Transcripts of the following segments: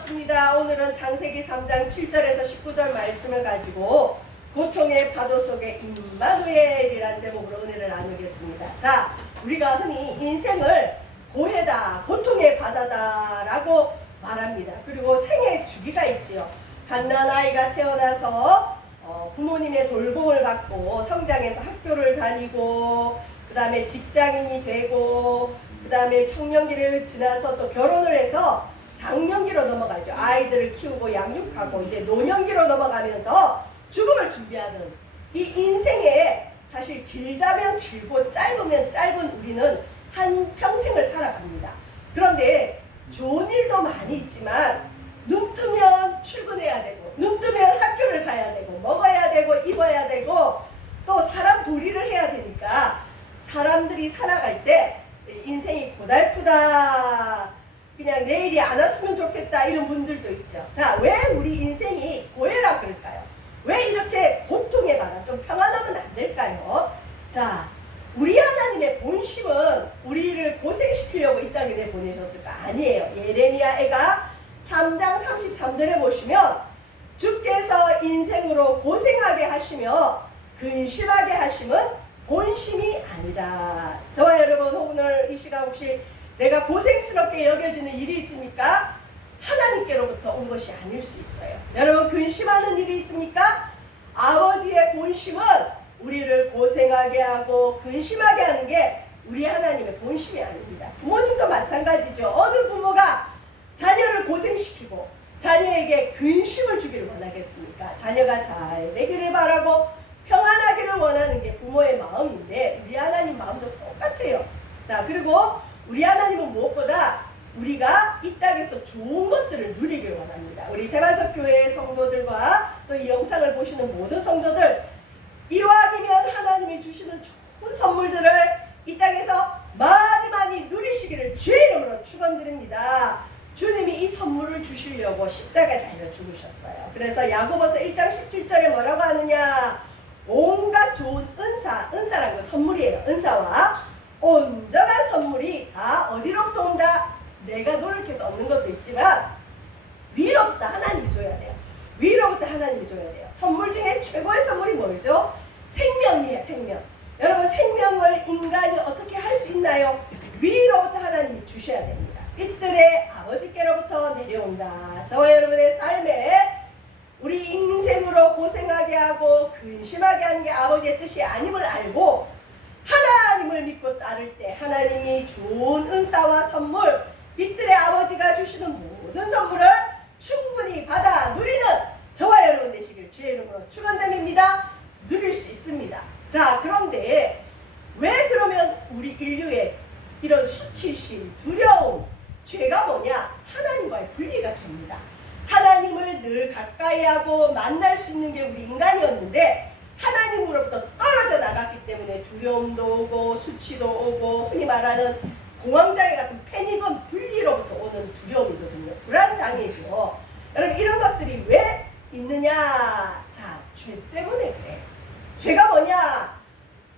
반갑습니다. 오늘은 창세기 3장 7절에서 19절 말씀을 가지고 고통의 파도 속에 임마누엘이라는 제목으로 은혜를 나누겠습니다. 자, 우리가 흔히 인생을 고해다, 고통의 바다다 라고 말합니다. 그리고 생애 주기가 있지요. 갓난아이가 태어나서 부모님의 돌봄을 받고 성장해서 학교를 다니고 그 다음에 직장인이 되고 그 다음에 청년기를 지나서 또 결혼을 해서 장년기로 넘어가죠. 아이들을 키우고 양육하고 이제 노년기로 넘어가면서 죽음을 준비하는 이 인생에 사실 길자면 길고 짧으면 짧은 우리는 한 평생을 살아갑니다. 그런데 좋은 일도 많이 있지만 눈 뜨면 출근해야 되고 눈 뜨면 학교를 가야 되고 먹어야 되고 입어야 되고 또 사람 도리를 해야 되니까 사람들이 살아갈 때 인생이 고달프다, 그냥 내일이 안 왔으면 좋겠다 이런 분들도 있죠. 자, 왜 우리 인생이 고해라 그럴까요? 왜 이렇게 고통에 받아 좀 평안하면 안 될까요? 자, 우리 하나님의 본심은 우리를 고생시키려고 이 땅에 내보내셨을까? 아니에요. 예레미야애가 3장 33절에 보시면 주께서 인생으로 고생하게 하시며 근심하게 하심은 본심이 아니다. 저와 여러분 오늘 이 시간 혹시 내가 고생스럽게 여겨지는 일이 있습니까? 하나님께로부터 온 것이 아닐 수 있어요. 여러분 근심하는 일이 있습니까? 아버지의 본심은 우리를 고생하게 하고 근심하게 하는 게 우리 하나님의 본심이 아닙니다. 부모님도 마찬가지죠. 어느 부모가 자녀를 고생시키고 자녀에게 근심을 주기를 원하겠습니까? 자녀가 잘 되기를 바라고 평안하기를 원하는 게 부모의 마음인데 우리 하나님 마음도 똑같아요. 자, 그리고 우리 하나님은 무엇보다 우리가 이 땅에서 좋은 것들을 누리기를 원합니다. 우리 세만석교회 성도들과 또 이 영상을 보시는 모든 성도들, 이왕이면 하나님이 주시는 좋은 선물들을 이 땅에서 많이 누리시기를 주의 이름으로 축원드립니다. 주님이 이 선물을 주시려고 십자가에 달려 죽으셨어요. 그래서 야고보서 1장 17절에 뭐라고 하느냐? 온갖 좋은 은사라는 건 선물이에요. 은사와 온전한 선물이 다 어디로부터 온다? 내가 노력해서 얻는 것도 있지만 위로부터 하나님이 줘야 돼요. 위로부터 하나님이 줘야 돼요. 선물 중에 최고의 선물이 뭐죠? 생명이에요. 생명. 여러분 생명을 인간이 어떻게 할 수 있나요? 위로부터 하나님이 주셔야 됩니다. 빛들의 아버지께로부터 내려온다. 저와 여러분의 삶에 우리 인생으로 고생하게 하고 근심하게 하는 게 아버지의 뜻이 아님을 알고 하나님을 믿고 따를 때 하나님이 좋은 은사와 선물, 빛들의 아버지가 주시는 모든 선물을 충분히 받아 누리는 저와 여러분 되시길 주의 이름으로 축원드립니다. 누릴 수 있습니다. 자, 그런데 왜 그러면 우리 인류의 이런 수치심, 두려움, 죄가 뭐냐? 하나님과의 분리가 됩니다. 하나님을 늘 가까이하고 만날 수 있는 게 우리 인간이었는데 하나님으로부터 떨어져 나갔기 때문에 두려움도 오고 수치도 오고 흔히 말하는 공황장애 같은 패닉은 분리로부터 오는 두려움이거든요. 불안장애죠. 여러분 이런 것들이 왜 있느냐? 자, 죄 때문에 그래. 죄가 뭐냐?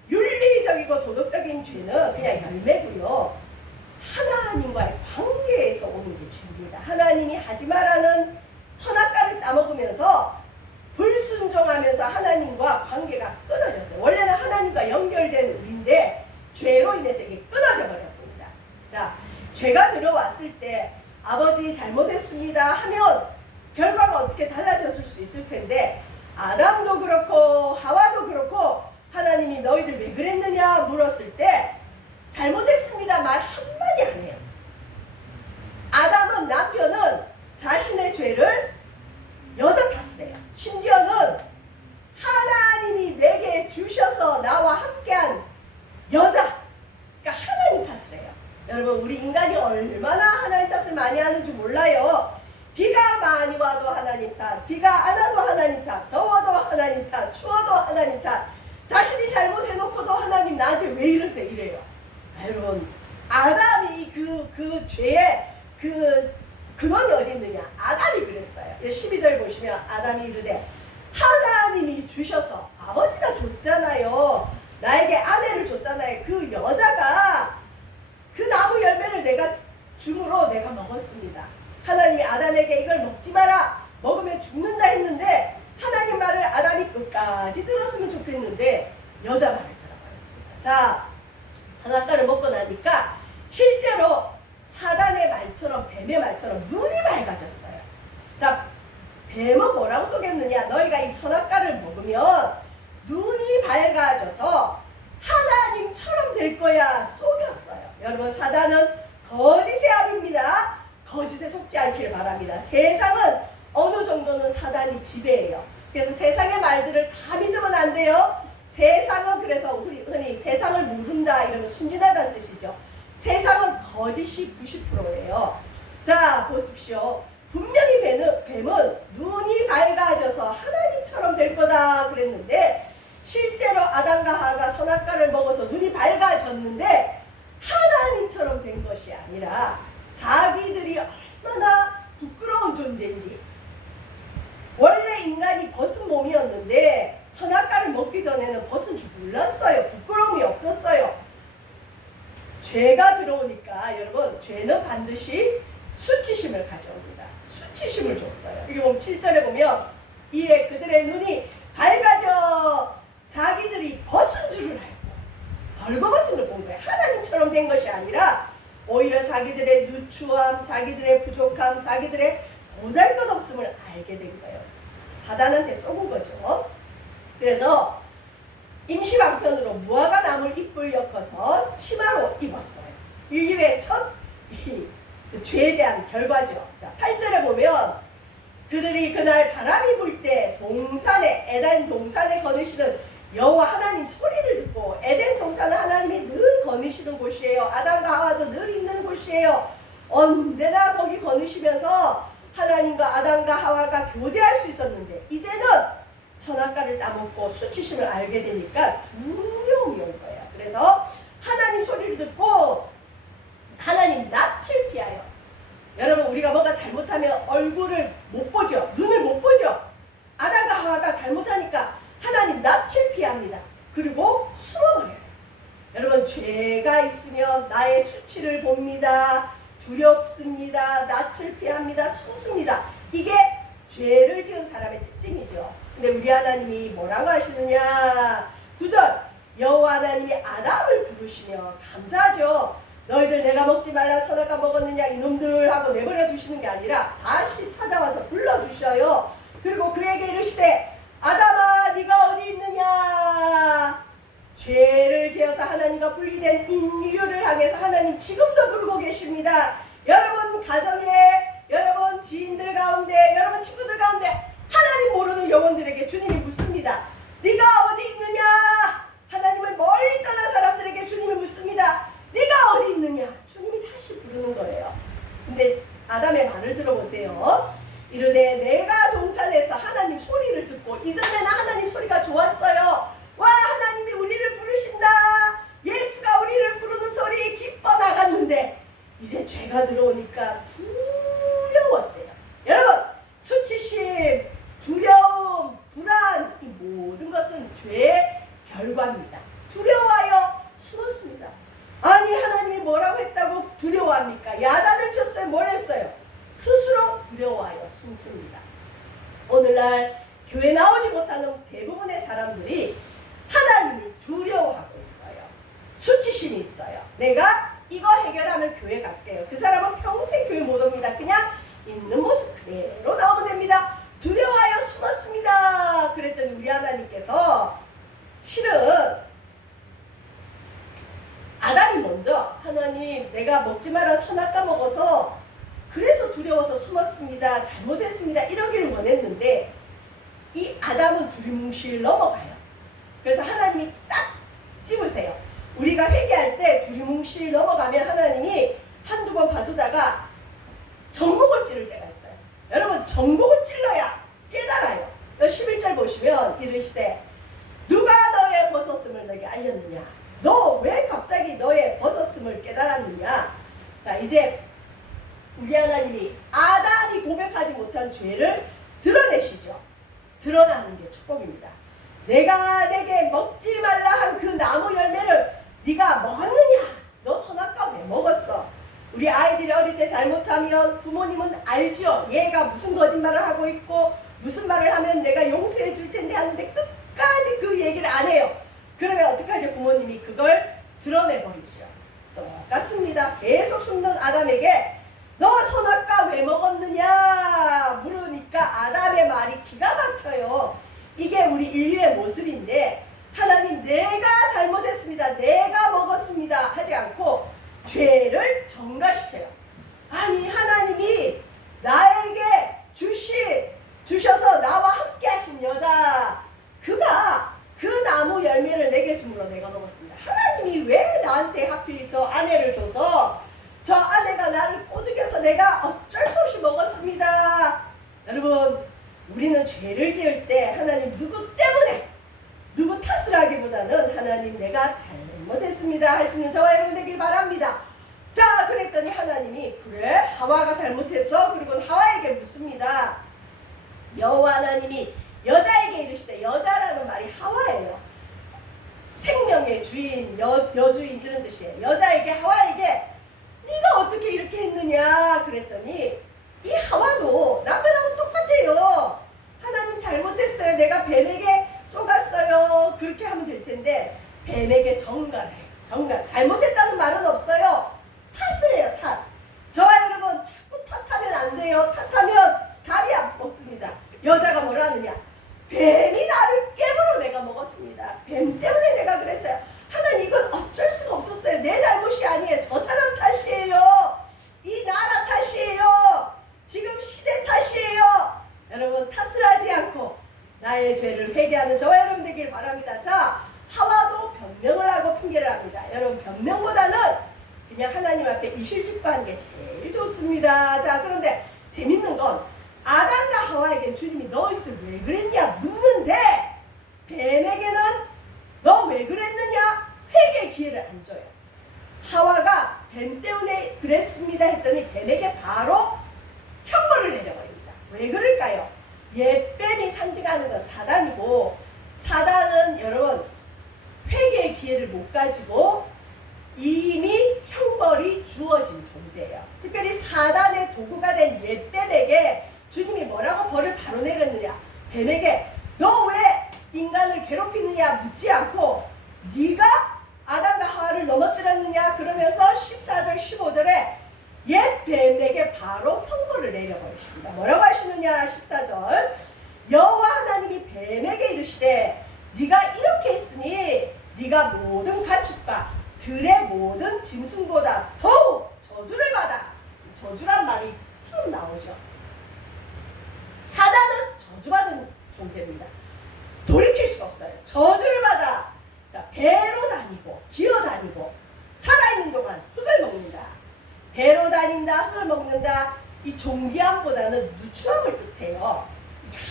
윤리적이고 도덕적인 죄는 그냥 열매고요. 하나님과의 관계에서 오는 게 죄입니다. 하나님이 하지 말라는 선악과를 따먹으면서 불순종하면서 하나님과 관계가 끊어졌어요. 원래는 하나님과 연결된 우리인데 죄로 인해서 이게 끊어져 버렸습니다. 자, 죄가 들어왔을 때 아버지 잘못했습니다 하면 결과가 어떻게 달라졌을 수 있을 텐데 아담도 그렇고 하와도 그렇고 하나님이 너희들 왜 그랬느냐 물었을 때 잘못했습니다 말 한마디 안 해요. 아담은 남편은 자신의 죄를 여자 탓을 해요. 심지어는 하나님이 내게 주셔서 나와 함께한 여자, 그러니까 하나님 탓을 해요. 여러분 우리 인간이 얼마나 하나님 탓을 많이 하는지 몰라요. 비가 많이 와도 하나님 탓, 비가 안 와도 하나님 탓, 더워도 하나님 탓, 추워도 하나님 탓, 자신이 잘못해놓고도 하나님 나한테 왜 이러세요 이래요. 여러분 아담이 그 죄의 근원이 어디 있느냐? 아담이 그랬어요. 12절 보시면 아담이 이르되 하나님이 주셔서 아버지가 줬잖아요. 나에게 아내를 줬잖아요. 그 여자가 그 나무 열매를 내가 줌으로 내가 먹었습니다. 하나님이 아담에게 이걸 먹지 마라, 먹으면 죽는다 했는데 하나님 말을 아담이 끝까지 들었으면 좋겠는데 여자 말을 들어버렸습니다. 자, 선악과를 먹고 나니까 실제로 사단의 말처럼, 뱀의 말처럼 눈이 밝아졌어요. 자, 뱀은 뭐라고 속였느냐? 너희가 이 선악과를 먹으면 눈이 밝아져서 하나님처럼 될 거야, 속였어요. 여러분, 사단은 거짓의 아비입니다. 거짓에 속지 않기를 바랍니다. 세상은 어느 정도는 사단이 지배해요. 그래서 세상의 말들을 다 믿으면 안 돼요. 세상은, 그래서 우리 흔히 세상을 모른다 이러면 순진하다는 뜻이죠. 세상은 거짓이 90%예요. 자, 보십시오. 분명히 뱀은 눈이 밝아져서 하나님처럼 될 거다 그랬는데 실제로 아담과 하와가 선악과를 먹어서 눈이 밝아졌는데 하나님처럼 된 것이 아니라 자기들이 얼마나 부끄러운 존재인지, 원래 인간이 벗은 몸이었는데 선악과를 먹기 전에는 벗은 줄 몰랐어요. 부끄러움이 없었어요. 죄가 들어오니까 여러분, 죄는 반드시 수치심을 가져옵니다. 수치심을 줬어요. 여기 보면 7절에 보면 이에 그들의 눈이 밝아져 자기들이 벗은 줄을 알고 벌거벗은 걸 본 거예요. 하나님처럼 된 것이 아니라 오히려 자기들의 누추함, 자기들의 부족함, 자기들의 보잘것없음을 알게 된 거예요. 사단한테 쏘은 거죠. 그래서 임시방편으로 무화과 나물 잎을 엮어서 치마로 입었어요. 이게 첫 그 죄에 대한 결과죠. 자, 8절에 보면 그들이 그날 바람이 불 때 동산에, 에덴 동산에 거느시는 여호와 하나님 소리를 듣고, 에덴 동산은 하나님이 늘 거느시는 곳이에요. 아담과 하와도 늘 있는 곳이에요. 언제나 거기 거느시면서 하나님과 아담과 하와가 교제할 수 있었는데 이제는 선악과를 따먹고 수치심을 알게 되니까 두려움이 온 거예요. 그래서 하나님 소리를 듣고 하나님 낯을 피하여. 여러분, 우리가 뭔가 잘못하면 얼굴을 못 보죠. 눈을 못 보죠. 아담과 하와가 잘못하니까 하나님 낯을 피합니다. 그리고 숨어버려요. 여러분, 죄가 있으면 나의 수치를 봅니다. 두렵습니다. 낯을 피합니다. 숨습니다. 이게 죄를 지은 사람의 특징이죠. 근데 우리 하나님이 뭐라고 하시느냐? 9절, 여호와 하나님이 아담을 부르시며, 감사하죠. 너희들 내가 먹지 말라 선악과 먹었느냐 이놈들 하고 내버려 두시는 게 아니라 다시 찾아와서 불러주셔요. 그리고 그에게 이르시되 아담아 네가 어디 있느냐. 죄를 지어서 하나님과 분리된 인류를 향해서 하나님 지금도 부르고 계십니다. 여러분 가정에, 여러분 지인들 가운데, 여러분 친구들 가운데 하나님 모르는 영혼들에게 주님이 묻습니다. 네가 어디 있느냐. 하나님을 멀리 떠난 사람들에게 주님이 묻습니다. 네가 어디 있느냐. 주님이 다시 부르는 거예요. 근데 아담의 말을 들어보세요. 이르되 내가 동산에서 하나님 소리를 듣고, 이전에는 하나님 소리가 좋았어요. 와, 하나님이 우리를 부르신다. 예수가 우리를 부르는 소리 기뻐 나갔는데 이제 죄가 들어오니까 두려웠대요. 여러분, 수치심, 두려움, 불안, 이 모든 것은 죄의 결과입니다. 두려워하여 숨었습니다. 아니, 하나님이 뭐라고 했다고 두려워합니까? 야단을 쳤어요. 뭘 했어요? 스스로 두려워하여 숨습니다. 오늘날 교회 나오지 못하는 대부분의 사람들이 하나님을 두려워하고 있어요. 수치심이 있어요. 내가 이거 해결하면 교회 갈게요. 그 사람은 평생 교회 못 옵니다. 그냥 있는 모습 그대로 나오면 됩니다. 두려워하여 숨었습니다. 그랬더니 우리 하나님께서 실은 아담이 먼저 하나님 내가 먹지 마라 선악과 먹어서 그래서 두려워서 숨었습니다. 잘못했습니다. 이러기를 원했는데 이 아담은 두리뭉실 넘어가요. 그래서 하나님이 딱 찝으세요. 우리가 회개할 때 두리뭉실 넘어가면 하나님이 한두 번 봐주다가 전곡을 찌를 때가 있어요. 여러분, 전곡을 찔러야 깨달아요. 11절 보시면 이르시되 누가 너의 벗었음을 너에게 알렸느냐. 너 왜 갑자기 너의 벗었음을 깨달았느냐. 자, 이제 우리 하나님이 아담이 고백하지 못한 죄를 드러내시죠. 드러나는 게 축복입니다. 내가 내게 먹지 말라 한 그 나무 열매를 네가 먹었느냐. 너 선악과 왜 먹었어? 우리 아이들이 어릴 때 잘못하면 부모님은 알죠. 얘가 무슨 거짓말을 하고 있고 무슨 말을 하면 내가 용서해 줄 텐데 하는데 끝까지 그 얘기를 안 해요. 그러면 어떡하죠? 부모님이 그걸 드러내버리죠. 똑같습니다. 계속 숨는 아담에게 너 선악과 왜 먹었느냐 물으니까 아담의 말이 기가 막혀요. 이게 우리 인류의 모습인데 하나님 내가 잘못했습니다. 내가 먹었습니다. 하지 않고 죄를 전가시켜요. 아니 하나님이 나에게 주셔서 나와 함께 하신 여자 그가 그 나무 열매를 내게 주므로 내가 먹었습니다. 하나님이 왜 나한테 하필 저 아내를 줘서 저 아내가 나를 꼬드겨서 내가 어쩔 수 없이 먹었습니다. 여러분 우리는 죄를 지을 때 하나님 누구 때문에 누구 탓을 하기보다는 하나님 내가 잘못했습니다 할 수 있는 저와 여러분 되길 바랍니다. 자 그랬더니 하나님이 그래 하와가 잘못했어. 그리고 하와에게 묻습니다. 여호와 하나님이 여자에게 이르시되 여자라는 말이 하와예요. 생명의 주인 여주인 이런 뜻이에요. 여자에게 하와에게 네가 어떻게 이렇게 했느냐 그랬더니 이 하와도 남편하고 똑같아요. 하나님 잘못했어요. 내가 뱀에게 속았어요. 그렇게 하면 될 텐데 뱀에게 전가를 해요. 전가. 잘못했다는 말은 없어요. 탓을 해요. 탓. 저와 여러분 자꾸 탓하면 안 돼요. 탓하면 다리 안 먹습니다. 여자가 뭐라 하느냐. 뱀이 나를 깨물어 내가 먹었습니다. 뱀 때문에 내가 그랬어요. 하나님 이건 어쩔 수가 없었어요. 내 잘못이 아니에요. 저 사람 탓이에요. 이 나라 탓이에요. 지금 시대 탓이에요. 여러분 탓을 하지 않고 나의 죄를 회개하는 저와 여러분 되길 바랍니다. 자 하와도 변명을 하고 핑계를 합니다. 여러분 변명보다는 그냥 하나님 앞에 이실직고하는 게 제일 좋습니다. 자 그런데 재밌는 건 아담과 하와에게 주님이 너희들 왜 그랬냐 묻는데 뱀에게는 너 왜 그랬느냐 회개의 기회를 안 줘요. 하와가 뱀 때문에 그랬습니다 했더니 뱀에게 바로 형벌을 내려버립니다. 왜 그럴까요? 옛뱀이 상징하는 건 사단이고 사단은 여러분 회개의 기회를 못 가지고 이미 형벌이 주어진 존재예요. 특별히 사단의 도구가 된 옛뱀에게 주님이 뭐라고 벌을 바로 내렸느냐. 뱀에게 너 왜 인간을 괴롭히느냐 묻지 않고 네가 아담과 하와를 넘어뜨렸느냐 그러면서 14절 15절에 옛 뱀에게 바로 형벌을 내려버리십니다. 뭐라고 하시느냐 14절 여호와 하나님이 뱀에게 이르시되 네가 이렇게 했으니 네가 모든 가축과 들의 모든 짐승보다 더욱 저주를 받아. 저주란 말이 처음 나오죠. 사단은 저주받은 존재입니다. 돌이킬 수가 없어요. 저주를 받아. 자, 배로 다니고 기어다니고 살아있는 동안 흙을 먹는다. 배로 다닌다. 흙을 먹는다. 이 존귀함보다는 누추함을 뜻해요.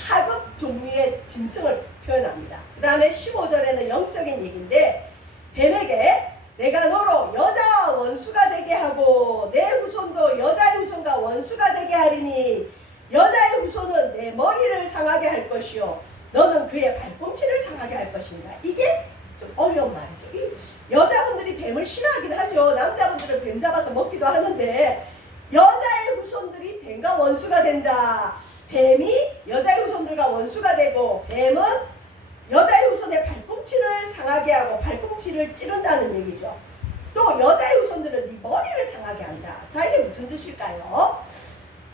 하급 종류의 짐승을 표현합니다. 그 다음에 15절에는 영적인 얘기인데 뱀에게 내가 너로 여자와 원수가 되게 하고 내 후손도 여자의 후손과 원수가 되게 하리니 여자의 후손은 내 머리를 상하게 할 것이요 너는 그의 발꿈치를 상하게 할 것입니다. 이게 좀 어려운 말이죠. 여자분들이 뱀을 싫어하긴 하죠. 남자분들은 뱀 잡아서 먹기도 하는데 여자의 후손들이 뱀과 원수가 된다. 뱀이 여자의 후손들과 원수가 되고 뱀은 여자의 후손의 발꿈치를 상하게 하고 발꿈치를 찌른다는 얘기죠. 또 여자의 후손들은 네 머리를 상하게 한다. 자 이게 무슨 뜻일까요?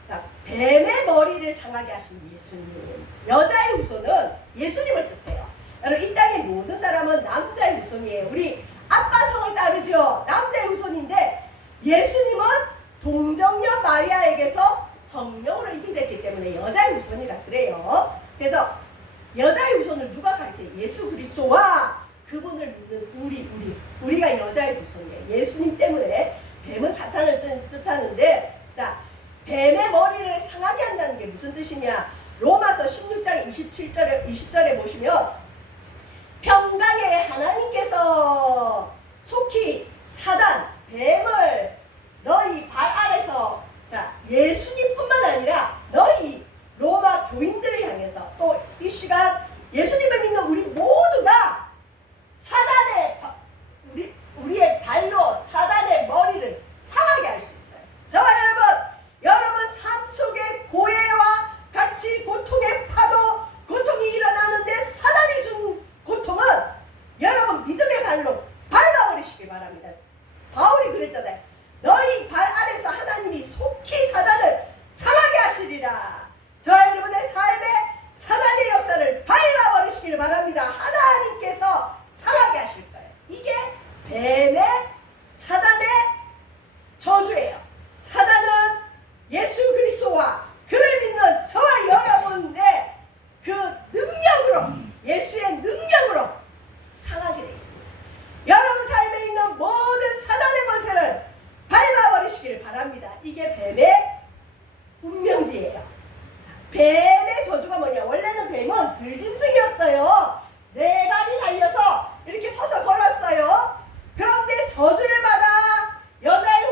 자, 뱀의 머리를 상하게 하신 예수님. 여자의 후손은 예수님을 뜻해요. 여러분 이 땅의 모든 사람은 남자의 후손이에요. 우리 아빠 성을 따르죠. 남자의 후손인데 예수님은 동정녀 마리아에게서 성령으로 인기됐기 때문에 여자의 후손이라 그래요. 그래서 여자의 후손을 누가 가르쳐요? 예수 그리스도와 그분을 믿는 우리가 여자의 후손이에요. 예수님 때문에 뱀은 사탄을 뜻하는데 자 뱀의 머리를 상하게 한다는 게 무슨 뜻이냐? 로마서 16장 27절에 20절에 보시면 평강의 하나님께서 속히 사단 뱀을 너희 발 아래서 자 예수님뿐만 아니라 너희 로마 교인들을 향해서 또 이 시간 예수님을 믿는 우리 모두가 사단의 우리의 발로 사단의 머리를 상하게 할 수 있어요. 여기에요. 뱀의 저주가 뭐냐? 원래는 뱀은 들짐승이었어요. 네 발이 달려서 이렇게 서서 걸었어요. 그런데 저주를 받아 여자의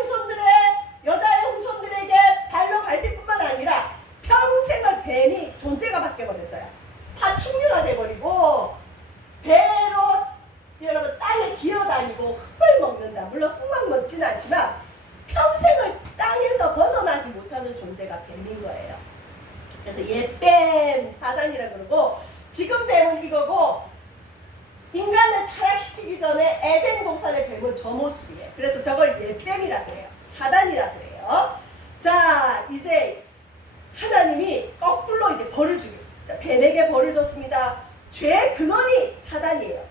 후손들에게 발로 밟힐뿐만 아니라 평생을 뱀이 존재가 바뀌어버렸어요. 파충류가 돼버리고 배로 여러분 땅에 기어다니고 흙을 먹는다. 물론 흙만 먹지는 않지만 평생을 땅에서 벗어나지 못하는 존재가 뱀인 거예요. 그래서 옛뱀 사단이라 그러고, 지금 뱀은 이거고, 인간을 타락시키기 전에 에덴 동산의 뱀은 저 모습이에요. 그래서 저걸 옛뱀이라고 해요. 사단이라고 해요. 자, 이제 하나님이 거꾸로 이제 벌을 주기. 자, 뱀에게 벌을 줬습니다. 죄의 근원이 사단이에요.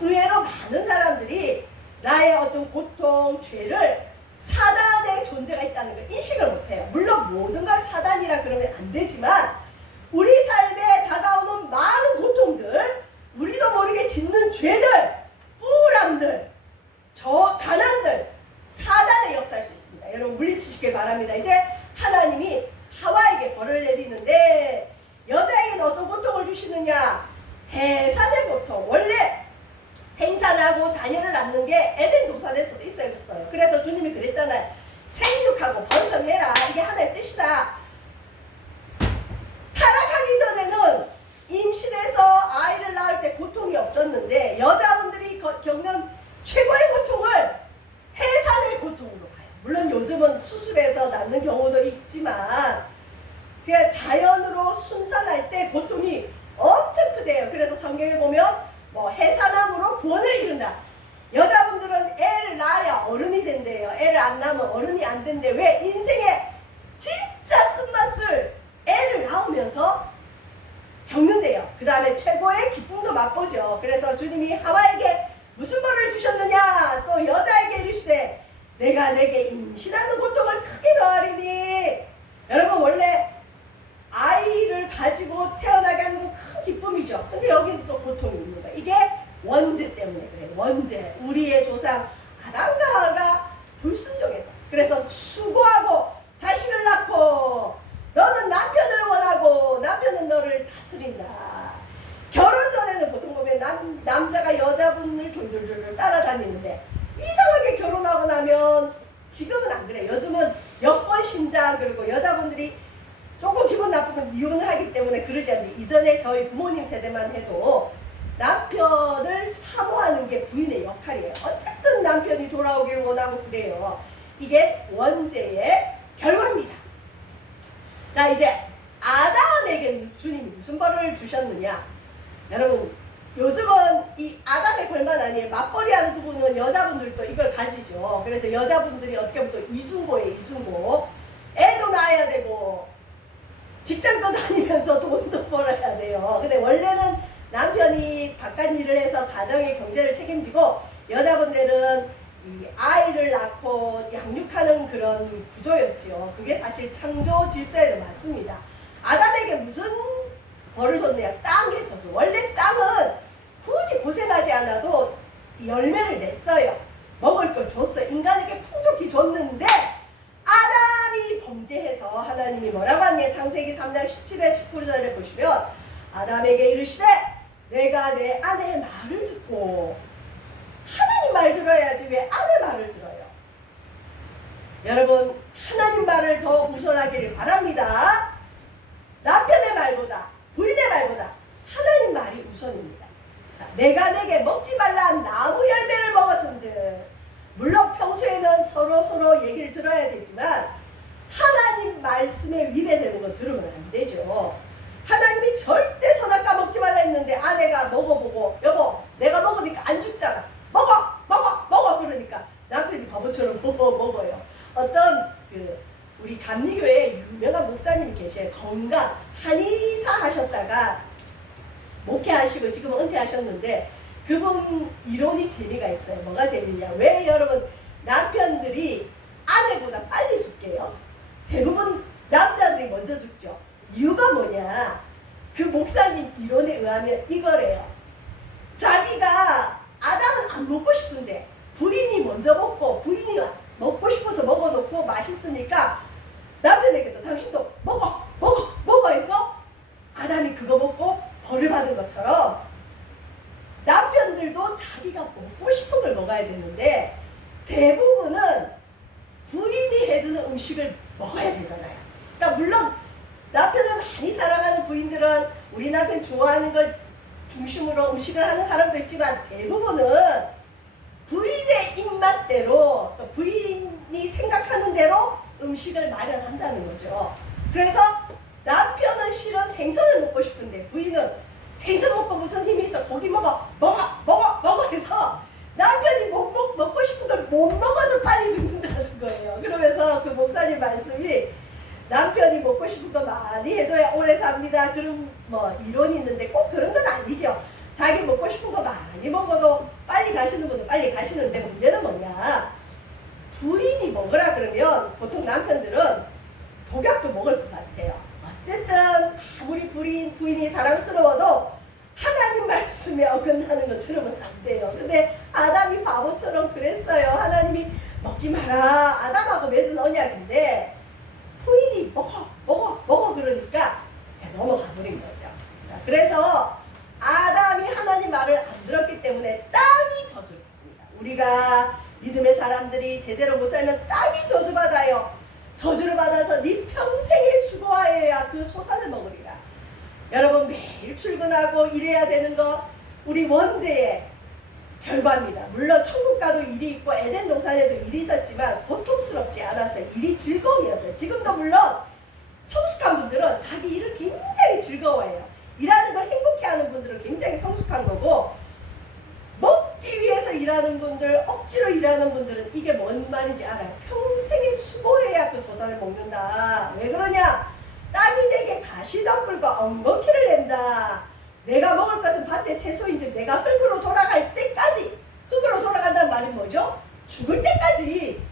의외로 많은 사람들이 나의 어떤 고통, 죄를 사단의 존재가 있다는 걸 인식을 못해요. 물론 모든 걸 사단이라 그러면 안 되지만 우리 삶에 다가오는 많은 고통들, 우리도 모르게 짓는 죄들, 우울함들, 가난들, 사단의 역사일 수 있습니다. 여러분 물리치시길 바랍니다. 이제 하나님이 하와에게 벌을 내리는데 여자에게는 어떤 고통을 주시느냐? 해산의 고통. 원래 생산하고 자녀를 낳는 게 에덴 동산에서도 있어요. 그래서 주님이 그랬잖아요. 생육하고 번성해라. 이게 하나의 뜻이다. 타락하기 전에는 임신해서 아이를 낳을 때 고통이 없었는데 여자분들이 겪는 최고의 고통을 해산의 고통으로 봐요. 물론 요즘은 수술해서 낳는 경우도 있지만 자연으로 순산할 때 고통이 엄청 크대요. 그래서 성경에 보면 뭐 해산함으로 구원을 이룬다. 여자분들은 애를 낳아야 어른이 된대요. 애를 안 낳으면 어른이 안 된대. 왜? 인생의 진짜 쓴맛을 애를 낳으면서 겪는데요. 그 다음에 최고의 기쁨도 맛보죠. 그래서 주님이 하와에게 무슨 벌을 주셨느냐? 또 여자에게 이르시되 내가 내게 임신하는 고통을 크게 더하리니. 여러분 원래 아이를 가지고 태어나게 하는 건 큰 기쁨이죠. 근데 여기는 또 고통이 있는 거예요. 이게 원죄 때문에 그래요. 원죄. 우리의 조상 아담과 하와가 불순종해서. 그래서 수고하고 자식을 낳고 너는 남편을 원하고 남편은 너를 다스린다. 결혼 전에는 보통 보면 남자가 여자분을 졸졸졸 따라다니는데 이상하게 결혼하고 나면 지금은 안 그래. 요즘은 여권 신장, 그리고 여자분들이 조금 기분 나쁘면 이혼을 하기 때문에 그러지 않는데, 이전에 저희 부모님 세대만 해도 남편을 사모하는 게 부인의 역할이에요. 어쨌든 남편이 돌아오기를 원하고 그래요. 이게 원죄의 결과입니다. 자, 이제 아담에게 주님이 무슨 벌을 주셨느냐? 여러분 요즘은 이 아담의 벌만 아니에요. 맞벌이하는 부분은 여자분들도 이걸 가지죠. 그래서 여자분들이 어떻게 보면 또 이중고예요. 이중고. 애도 낳아야 되고 직장도 다니면서 돈도 벌어야 돼요. 근데 원래는 남편이 바깥 일을 해서 가정의 경제를 책임지고 여자분들은 이 아이를 낳고 양육하는 그런 구조였죠. 그게 사실 창조 질서에도 맞습니다. 아담에게 무슨 벌을 줬느냐? 땅에 줬어. 원래 땅은 굳이 고생하지 않아도 열매를 냈어요. 먹을 걸 줬어요. 인간에게 풍족히 줬는데 아담이 범죄해서 하나님이 뭐라고 하냐? 창세기 3장 17에 19절에 보시면 아담에게 이르시되 내가 내 아내의 말을 듣고. 하나님 말 들어야지 왜 아내 말을 들어요? 여러분 하나님 말을 더 우선하기를 바랍니다. 남편의 말보다 부인의 말보다 하나님 말이 우선입니다. 자, 내가 내게 먹지 말란 나무 열매를 먹었은즉. 물론 평소에는 서로 얘기를 들어야 되지만 하나님 말씀에 위배되는 거 들으면 안 되죠. 하나님이 절대 선악과 먹지 말라 했는데 아내가 먹어보고 여보 내가 먹으니까 안 죽잖아. 먹어 그러니까 남편이 바보처럼 먹어요. 어떤 우리 감리교회에 유명한 목사님이 계셔요. 건강 한의사 하셨다가 목회하시고 지금은 은퇴하셨는데 그분 이론이 재미가 있어요. 뭐가 재미냐? 왜 여러분 남편들이 아내보다 빨리 죽게요? 대부분 남자들이 먼저 죽죠. 이유가 뭐냐? 그 목사님 이론에 의하면 이거래요. 자기가 아담은 안 먹고 싶은데 부인이 먼저 먹고 부인이 먹고 싶어서 먹어놓고 맛있으니까 남편에게도 당신도 먹어 것처럼 남편들도 자기가 먹고 싶은 걸 먹어야 되는데 대부분은 부인이 해주는 음식을 먹어야 되잖아요. 그러니까 물론 남편을 많이 사랑하는 부인들은 우리 남편 좋아하는 걸 중심으로 음식을 하는 사람도 있지만 대부분은 부인의 입맛대로 또 부인이 생각하는 대로 음식을 마련한다는 거죠. 그래서 남편은 실은 생선을 먹고 싶은데 부인은 생선 먹고 무슨 힘이 있어, 고기 먹어 해서 남편이 먹고 싶은 걸 못 먹어서 빨리 죽는다는 거예요. 그러면서 그 목사님 말씀이 남편이 먹고 싶은 거 많이 해줘야 오래 삽니다. 그런 뭐 이론이 있는데 꼭 그런 건 아니죠. 자기 먹고 싶은 거 많이 먹어도 빨리 가시는 분은 빨리 가시는데 문제는 뭐냐, 부인이 먹으라 그러면 보통 남편들은 독약도 먹을 것 같아요. 어쨌든 아무리 부인이 사랑스러워도 하나님 말씀에 어긋나는 거 들으면 안 돼요. 근데 아담이 바보처럼 그랬어요. 하나님이 먹지 마라, 아담하고 맺은 언약인데 부인이 먹어 그러니까 넘어가 버린 거죠. 자, 그래서 아담이 하나님 말을 안 들었기 때문에 땅이 저주했습니다. 우리가 믿음의 사람들이 제대로 못 살면 땅이 저주받아요. 저주를 받아서 네 평생의 수고하여야 그 소산을 먹으리라. 여러분 매일 출근하고 일해야 되는 거 우리 원죄의 결과입니다. 물론 천국 가도 일이 있고 에덴 동산에도 일이 있었지만 고통스럽지 않았어요. 일이 즐거움이었어요. 지금도 물론 성숙한 분들은 자기 일을 굉장히 즐거워해요. 일하는 걸 행복해하는 분들은 굉장히 성숙한 거고, 먹기 위해서 일하는 분들, 억지로 일하는 분들은 이게 뭔 말인지 알아요. 평생에 수고해야 그 소산을 먹는다. 왜 그러냐? 땅이 내게 가시덤불과 엉겅퀴를 낸다. 내가 먹을 것은 밭의 채소인지 내가 흙으로 돌아갈 때까지, 흙으로 돌아간다는 말이 뭐죠? 죽을 때까지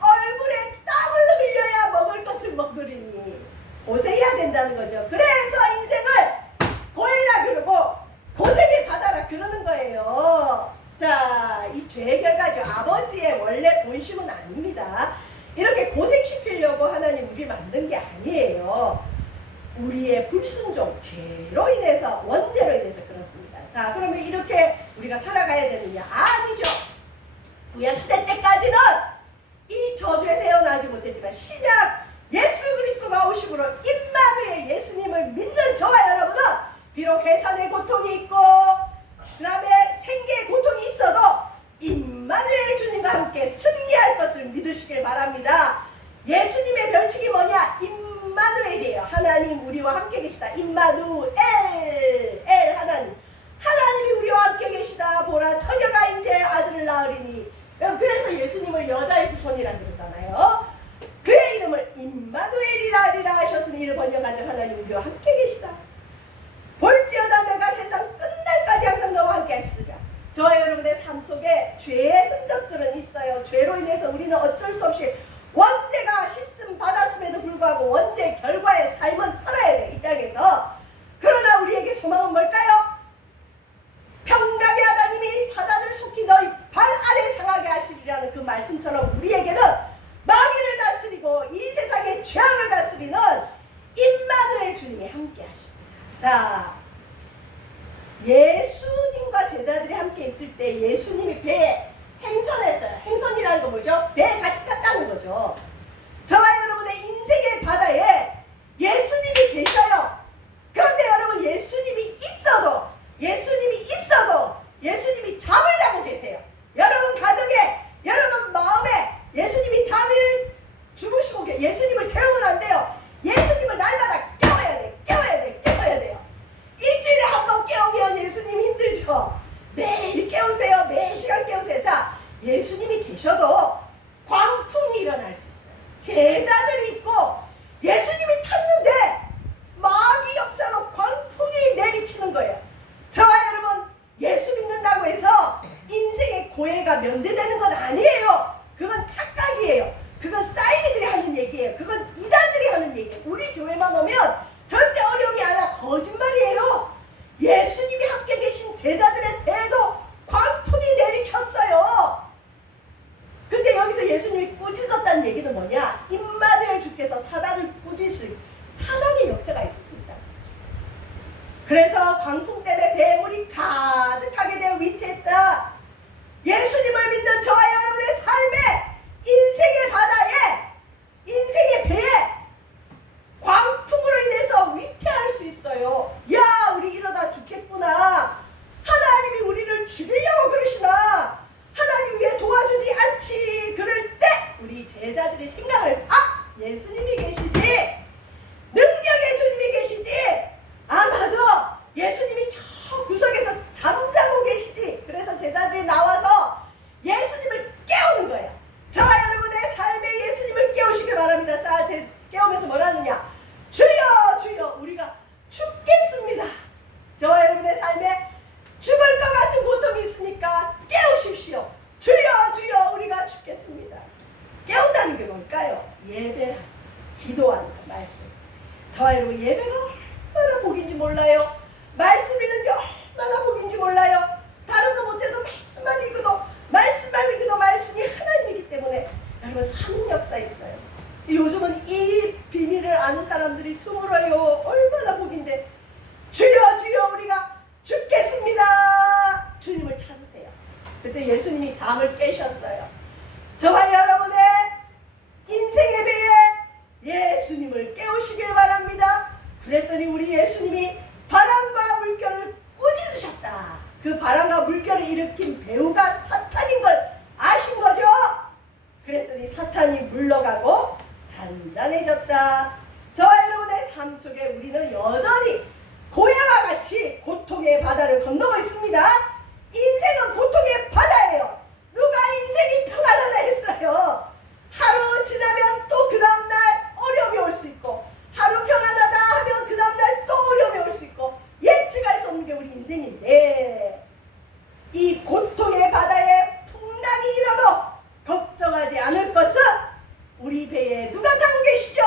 얼굴에 땀을 흘려야 먹을 것을 먹으리니 고생해야 된다는 거죠. 그래서 인생을 고해라 그러고 고생의 바다라 그러는 거예요. 자, 이 죄의 결과죠. 아버지의 원래 본심은 아닙니다. 이렇게 고생시키려고 하나님 우리를 만든 게 아니에요. 우리의 불순종, 죄로 인해서, 원죄로 인해서 그렇습니다. 자, 그러면 이렇게 우리가 살아가야 되느냐? 아니죠. 구약시대 때까지는 이 저주에서 헤어나지 못했지만 신약 예수 그리스도가 오심으로 임마누엘 예수님을 믿는 저와 여러분은 비록 해산의 고통이 있고 그 다음에 생계의 고통이 있어도 임마누엘 주님과 함께 승리할 것을 믿으시길 바랍니다. 예수님의 별칭이 뭐냐? 임마누엘이에요. 하나님 우리와 함께 계시다. 임마누엘, 엘 하나님. 하나님이 우리와 함께 계시다. 보라 처녀가 잉태의 아들을 낳으리니. 그래서 예수님을 여자의 후손이라 그러잖아요. 그의 이름을 임마누엘이라 하리라 하셨으니 이를 번역하는 하나님 우리와 함께 계시다. 볼지어다 내가 세상 끝날까지 항상 너와 함께 하시리라. 저와 여러분의 삶 속에 죄의 흔적들은 있어요. 죄로 인해서 우리는 어쩔 수 없이 원죄가 씻음 받았음에도 불구하고 원죄 결과의 삶은 살아야 돼, 이 땅에서. 그러나 우리에게 소망은 뭘까요? 평강의 하나님이 사단을 속히 너희 발 아래 상하게 하시리라는 그 말씀처럼 우리에게는 마귀를 다스리고 이 세상의 죄악을 다스리는 임마누엘 주님이 함께 하십니다. 자, 예수님과 제자들이 함께 있을 때 예수님이 배에 행선했어요. 행선이라는 건 뭐죠? 배에 같이 탔다는 거죠. 저와 여러분의 인생의 바다에 예수님이 계셔요. 그런데 여러분 예수님이 있어도 예수님이 잠을 자고 계세요. 여러분 가정에, 여러분 마음에 예수님이 잠을 주무시고 예수님을 채우면 안 돼요. 예수님을 날마다 깨워야 돼요. 일주일에 한 번 깨우면 예수님 힘들죠. 매일 깨우세요. 매 시간 깨우세요. 자, 예수님이 계셔도 광풍이 일어날 수 있어요. 제자들이 있고 예수님이 탔는데 그래서 광풍 때문에 배물이 가득하게 되어 위태했다. 예수님을 믿는 저와 여러분의 삶에, 인생의 바다에, 인생의 배에 광풍으로 인해서 위태할 수 있어요. 야, 우리 이러다 죽겠구나. 하나님이 우리를 죽이려고 그러시나. 하나님 왜 도와주지 않지. 그럴 때 우리 제자들이 생각을 해서, 아, 예수님이 계시지. 능력의 주님이 계시지. 아, 맞아. 예수님이 저 구석에서 잠자고 계시지. 그래서 제자들이 나와서 예수님을 깨우는 거예요. 저와 여러분의 삶에 예수님을 깨우시길 바랍니다. 자, 깨우면서 뭐라느냐. 주여, 주여, 우리가 죽겠습니다. 저와 여러분의 삶에 죽을 것 같은 고통이 있습니까? 깨우십시오. 주여, 주여, 우리가 죽겠습니다. 깨운다는 게 뭘까요? 예배하는, 기도하는 거, 말씀. 저와 여러분, 예배가 얼마나 복인지 몰라요. 말씀 읽는 게 얼마나 복인지 몰라요. 다른 거 못해도 말씀만 읽어도, 말씀만 읽어도 말씀이 하나님이기 때문에 여러분, 사는 역사 있어요. 요즘은 이 비밀을 아는 사람들이 드물어요. 얼마나 복인데. 주여, 주여, 우리가 죽겠습니다. 주님을 찾으세요. 그때 예수님이 잠을 깨셨어요. 저와 여러분의 인생의 배에 예수님을 깨우시길 바랍니다. 그랬더니 우리 예수님이 바람과 물결을 꾸짖으셨다. 그 바람과 물결을 일으킨 배우가 사탄인 걸 아신 거죠? 그랬더니 사탄이 물러가고 잔잔해졌다. 저와 여러분의 삶 속에 우리는 여전히 고해와 같이 고통의 바다를 건너고 있습니다. 인생은 고통의 바다예요. 누가 인생이 평안하다 했어요? 하루 지나면 또 그 다음날 어려움이 올 수 있고, 하루 평안하다 하면 그 다음날 또 어려움이 올 수 있고, 예측할 수 없는 게 우리 인생인데, 이 고통의 바다에 풍랑이 일어도 걱정하지 않을 것은 우리 배에 누가 타고 계시죠?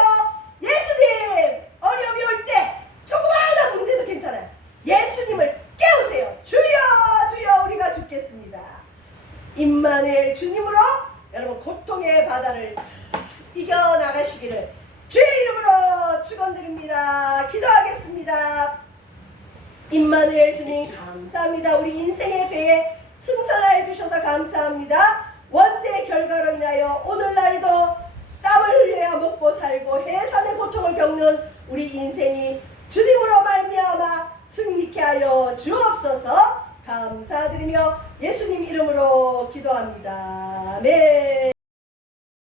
예수님! 어려움이 올 때 조그마한 문제도 괜찮아요. 예수님을 깨우세요. 주여, 주여, 우리가 죽겠습니다. 임마누엘 주님으로 여러분 고통의 바다를 이겨나가시기를 주의 이름으로 축원드립니다. 기도하겠습니다. 임마누엘 주님 감사합니다. 우리 인생의 배에 승선하여 주셔서 감사합니다. 원죄의 결과로 인하여 오늘날도 땀을 흘려야 먹고 살고 해산의 고통을 겪는 우리 인생이 주님으로 말미암아 승리케 하여 주옵소서. 감사드리며 예수님 이름으로 기도합니다. 아멘.